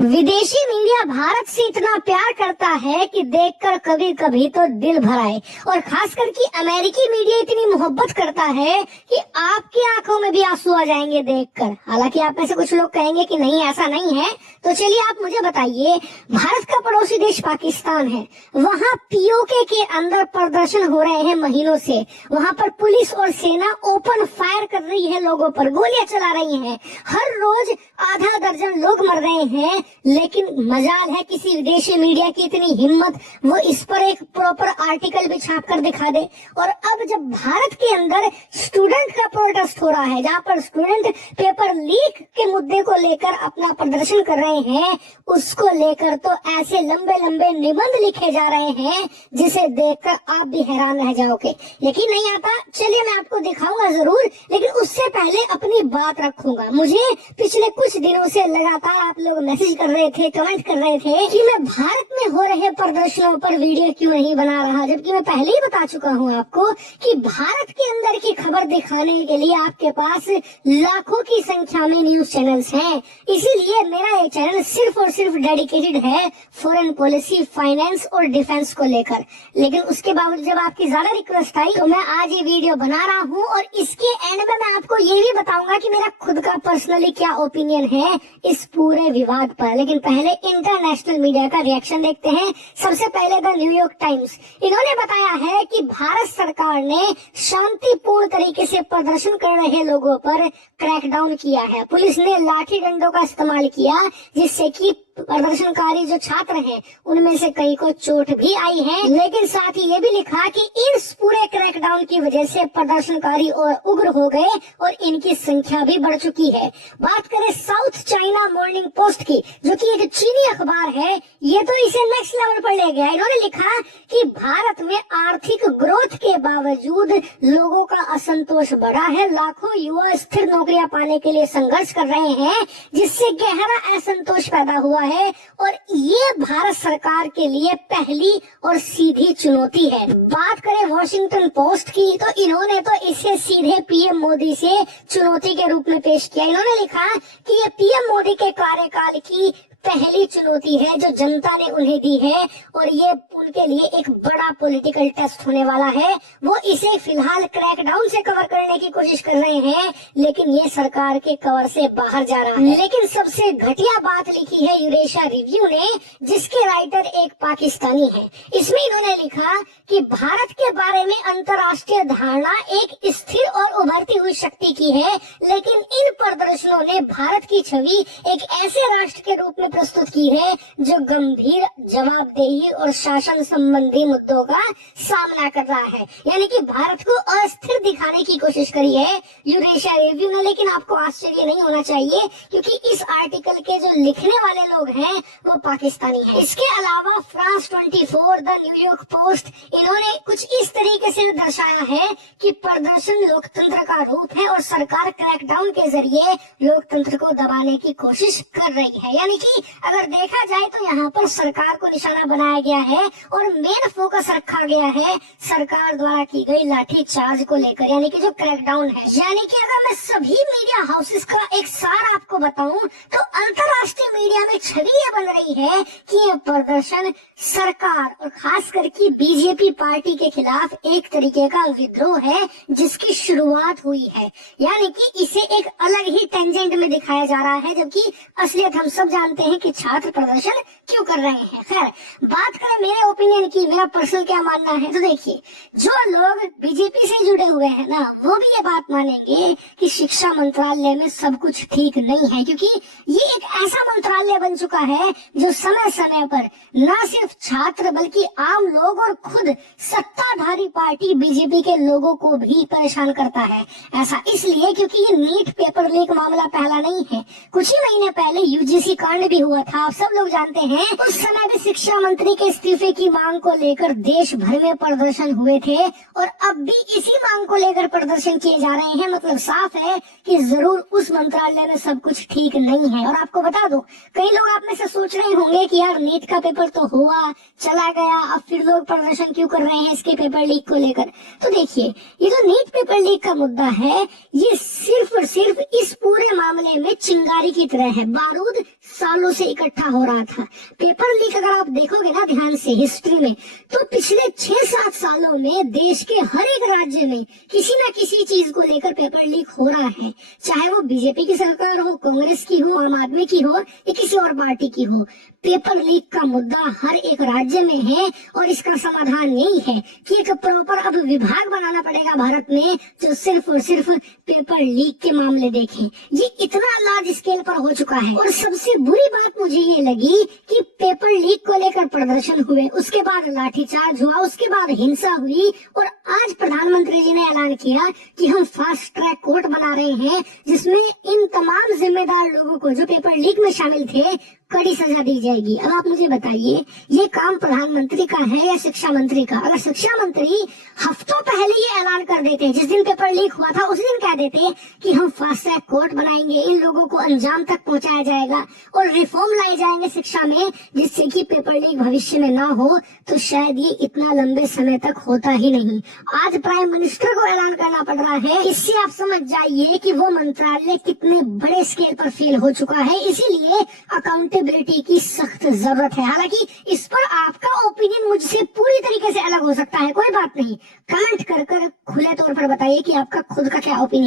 विदेशी मीडिया भारत से इतना प्यार करता है कि देखकर कभी कभी तो दिल भर आए, और खासकर कि अमेरिकी मीडिया इतनी मोहब्बत करता है कि आपकी आंखों में भी आंसू आ जाएंगे देखकर। हालांकि आप में से कुछ लोग कहेंगे कि नहीं, ऐसा नहीं है। तो चलिए आप मुझे बताइए, भारत का पड़ोसी देश पाकिस्तान है, वहाँ पीओके के अंदर प्रदर्शन हो रहे हैं महीनों से। वहाँ पर पुलिस और सेना ओपन फायर कर रही है, लोगों पर गोलियां चला रही है। हर रोज आधा दर्जन लोग मर रहे हैं, लेकिन मजाल है किसी विदेशी मीडिया की इतनी हिम्मत, वो इस पर एक प्रॉपर आर्टिकल भी छाप कर दिखा दे। और अब जब भारत के अंदर स्टूडेंट का प्रोटेस्ट हो रहा है, जहाँ पर स्टूडेंट पेपर लीक के मुद्दे को लेकर अपना प्रदर्शन कर रहे हैं, उसको लेकर तो ऐसे लंबे लंबे निबंध लिखे जा रहे हैं जिसे देखकर आप भी हैरान रह जाओगे। यकीन नहीं आता? चलिए मैं आपको दिखाऊंगा जरूर, लेकिन उससे पहले अपनी बात रखूंगा। मुझे पिछले कुछ दिनों से लगातार आप लोग मैसेज कर रहे थे, कमेंट कर रहे थे कि मैं भारत में हो रहे प्रदर्शनों पर वीडियो क्यों नहीं बना रहा, जबकि मैं पहले ही बता चुका हूं आपको कि भारत के अंदर की खबर दिखाने के लिए आपके पास लाखों की संख्या में न्यूज चैनल्स हैं। इसीलिए मेरा ये चैनल सिर्फ और सिर्फ डेडिकेटेड है फॉरेन पॉलिसी, फाइनेंस और डिफेंस को लेकर। लेकिन उसके बावजूद जब आपकी ज्यादा रिक्वेस्ट आई तो मैं आज ये वीडियो बना रहा हूँ, और इसके एंड में मैं आपको ये भी बताऊंगा कि मेरा खुद का पर्सनली क्या ओपिनियन है इस पूरे विवाद पर। लेकिन पहले इंटरनेशनल मीडिया का रिएक्शन देखते हैं। सबसे पहले द न्यूयॉर्क टाइम्स, इन्होंने बताया है कि भारत सरकार ने शांतिपूर्ण तरीके से प्रदर्शन कर रहे लोगों पर क्रैकडाउन किया है। पुलिस ने लाठी डंडों का इस्तेमाल किया, जिससे कि प्रदर्शनकारी जो छात्र हैं उनमें से कई को चोट भी आई है। लेकिन साथ ही ये भी लिखा कि इस पूरे क्रैकडाउन की वजह से प्रदर्शनकारी और उग्र हो गए और इनकी संख्या भी बढ़ चुकी है। बात करें साउथ चाइना मॉर्निंग पोस्ट की, जो कि एक चीनी अखबार है, ये तो इसे नेक्स्ट लेवल पर ले गया। इन्होंने लिखा कि भारत में आर्थिक ग्रोथ के बावजूद लोगों का असंतोष बढ़ा है। लाखों युवा स्थिर नौकरियां पाने के लिए संघर्ष कर रहे हैं, जिससे गहरा असंतोष पैदा हुआ है, और ये भारत सरकार के लिए पहली और सीधी चुनौती है। बात करें वॉशिंगटन पोस्ट की, तो इन्होंने तो इसे सीधे पीएम मोदी से चुनौती के रूप में पेश किया। इन्होंने लिखा कि ये पीएम मोदी के कार्यकाल की पहली चुनौती है जो जनता ने उन्हें दी है, और ये उनके लिए एक बड़ा पॉलिटिकल टेस्ट होने वाला है। वो इसे फिलहाल क्रैकडाउन से कवर करने की कोशिश कर रहे हैं, लेकिन ये सरकार के कवर से बाहर जा रहा है। लेकिन सबसे घटिया बात लिखी है यूरेशिया रिव्यू ने, जिसके राइटर एक पाकिस्तानी है। इसमें इन्होंने लिखा कि भारत के बारे में अंतर्राष्ट्रीय धारणा एक स्थिर और उभरती हुई शक्ति की है, लेकिन इन प्रदर्शनों ने भारत की छवि एक ऐसे राष्ट्र के रूप में प्रस्तुत की है जो गंभीर जवाबदेही और शासन संबंधी मुद्दों का सामना कर रहा है। यानी कि भारत को अस्थिर दिखाने की कोशिश करी है यूरेशिया रिव्यू ने। लेकिन आपको आश्चर्य नहीं होना चाहिए, क्योंकि इस आर्टिकल के जो लिखने वाले लोग हैं वो पाकिस्तानी हैं। इसके अलावा फ्रांस 24, द न्यूयॉर्क पोस्ट, इन्होंने कुछ इस तरीके से दर्शाया है कि प्रदर्शन लोकतंत्र का रूप है और सरकार क्रैकडाउन के जरिए लोकतंत्र को दबाने की कोशिश कर रही है। यानी कि अगर देखा जाए तो यहाँ पर सरकार को निशाना बनाया गया है और मेन फोकस रखा गया है सरकार द्वारा की गई लाठी चार्ज को लेकर, यानी कि जो क्रैकडाउन है। यानी कि अगर मैं सभी मीडिया हाउसेस का एक सार आपको बताऊं तो अंतर्राष्ट्रीय मीडिया में छवि ये बन रही है कि ये प्रदर्शन सरकार और खास करके बीजेपी पार्टी के खिलाफ एक तरीके का विद्रोह है जिसकी शुरुआत हुई है। यानी कि इसे एक अलग ही टेंजेंट में दिखाया जा रहा है, जबकि असलियत हम सब जानते हैं कि छात्र प्रदर्शन क्यों कर रहे हैं। खैर, बात करें मेरे ओपिनियन की, मेरा पर्सनल क्या मानना है, तो देखिए, जो लोग बीजेपी से जुड़े हुए हैं ना, वो भी ये बात मानेंगे कि शिक्षा मंत्रालय में सब कुछ ठीक नहीं है, क्योंकि ये एक ऐसा मंत्रालय बन चुका है जो समय समय पर न सिर्फ छात्र बल्कि आम लोग और खुद सत्ताधारी पार्टी बीजेपी के लोगों को भी परेशान करता है। ऐसा इसलिए क्योंकि ये नीट पेपर लीक मामला पहला नहीं है। कुछ ही महीने पहले यूजीसी कांड भी हुआ था, आप सब लोग जानते हैं। उस समय भी शिक्षा मंत्री के इस्तीफे की मांग को लेकर देश भर में प्रदर्शन हुए थे, और अब भी इसी मांग को लेकर प्रदर्शन किए जा रहे हैं। मतलब साफ है कि जरूर उस मंत्रालय में सब कुछ ठीक नहीं है। और आपको बता दो, कई लोग आप में से सोच रहे होंगे कि यार नीट का पेपर तो हुआ चला गया, अब फिर लोग प्रदर्शन क्यों कर रहे हैं इसके पेपर लीक को लेकर। तो देखिए, ये जो नीट पेपर लीक का मुद्दा है, ये सिर्फ और सिर्फ इस पूरे मामले में चिंगारी की तरह है, बारूद सालों से इकट्ठा हो रहा था। पेपर लीक अगर आप देखोगे ना ध्यान से हिस्ट्री में, तो पिछले 6-7 सालों में देश के हर एक राज्य में किसी न किसी चीज को लेकर पेपर लीक हो रहा है, चाहे वो बीजेपी की सरकार हो, कांग्रेस की हो, आम आदमी की हो या किसी और पार्टी की हो। पेपर लीक का मुद्दा हर एक राज्य में है और इसका समाधान यही है कि एक प्रॉपर अब विभाग बनाना पड़ेगा भारत में जो सिर्फ और सिर्फ पेपर लीक के मामले देखे। ये इतना लार्ज स्केल पर हो चुका है। और सबसे बुरी बात मुझे ये लगी कि पेपर लीक को लेकर प्रदर्शन हुए, उसके बाद लाठीचार्ज हुआ, उसके बाद हिंसा हुई और आज प्रधानमंत्री जी ने ऐलान किया कि हम फास्ट ट्रैक कोर्ट बना रहे हैं जिसमें इन तमाम जिम्मेदार लोगों को जो पेपर लीक में शामिल थे कड़ी सजा दी जाएगी। अब आप मुझे बताइए, ये काम प्रधानमंत्री का है या शिक्षा मंत्री का? अगर शिक्षा मंत्री हफ्तों पहले ये ऐलान कर देते, जिस दिन पेपर लीक हुआ था उस दिन कह देते कि हम फास्ट ट्रैक कोर्ट बनाएंगे, इन लोगों को अंजाम तक पहुंचाया जाएगा और रिफॉर्म लाए जाएंगे शिक्षा में जिससे कि पेपर लीक भविष्य में ना हो, तो शायद ये इतना लंबे समय तक होता ही नहीं। आज प्राइम मिनिस्टर को ऐलान करना पड़ रहा है। इससे आप समझ जाइए कि वो मंत्रालय कितने बड़े स्केल पर फेल हो चुका है। इसीलिए अकाउंटेबिलिटी की सख्त जरूरत है। हालांकि इस पर आपका ओपिनियन मुझसे पूरी तरीके से अलग हो सकता है, कोई बात नहीं। कमेंट कर खुले तौर पर बताइए कि आपका खुद का क्या ओपिनियन